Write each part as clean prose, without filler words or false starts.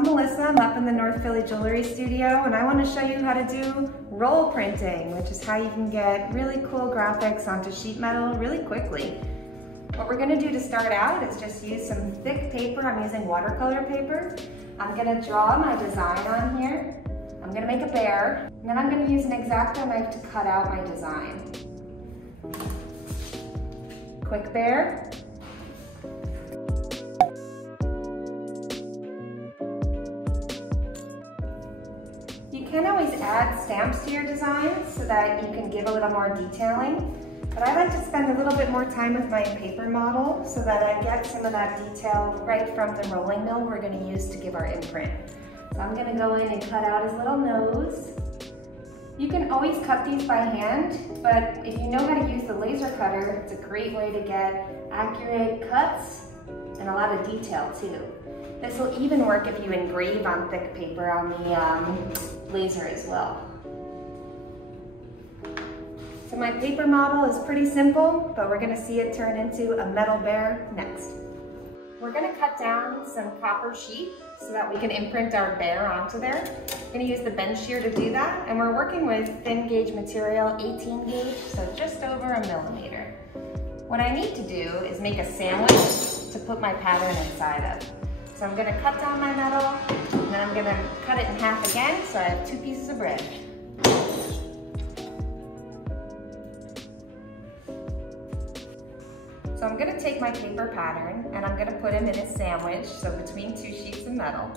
I'm Melissa, I'm up in the North Philly Jewelry Studio, and I want to show you how to do roll printing, which is how you can get really cool graphics onto sheet metal really quickly. What we're going to do to start out is just use some thick paper. I'm using watercolor paper. I'm going to draw my design on here. I'm going to make a bear, and then I'm going to use an X-Acto knife to cut out my design. Quick bear. You can always add stamps to your designs so that you can give a little more detailing, but I like to spend a little bit more time with my paper model so that I get some of that detail right from the rolling mill we're going to use to give our imprint. So I'm going to go in and cut out his little nose. You can always cut these by hand, but if you know how to use the laser cutter, it's a great way to get accurate cuts and a lot of detail too. This will even work if you engrave on thick paper on the laser as well. So my paper model is pretty simple, but we're going to see it turn into a metal bear next. We're going to cut down some copper sheet so that we can imprint our bear onto there. We're going to use the bench shear to do that, and we're working with thin gauge material, 18 gauge, so just over 1 millimeter. What I need to do is make a sandwich to put my pattern inside of. So I'm going to cut down my metal, and then I'm going to cut it in half again, so I have 2 pieces of bread. So I'm going to take my paper pattern, and I'm going to put him in a sandwich, so between 2 sheets of metal.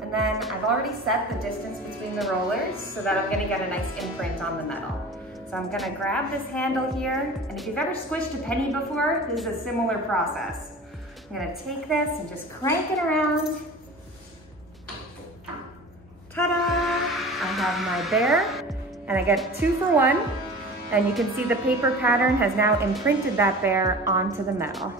And then I've already set the distance between the rollers so that I'm going to get a nice imprint on the metal. So I'm going to grab this handle here, and if you've ever squished a penny before, this is a similar process. I'm going to take this and just crank it around. Ta-da! I have my bear, and I get 2 for 1. And you can see the paper pattern has now imprinted that bear onto the metal.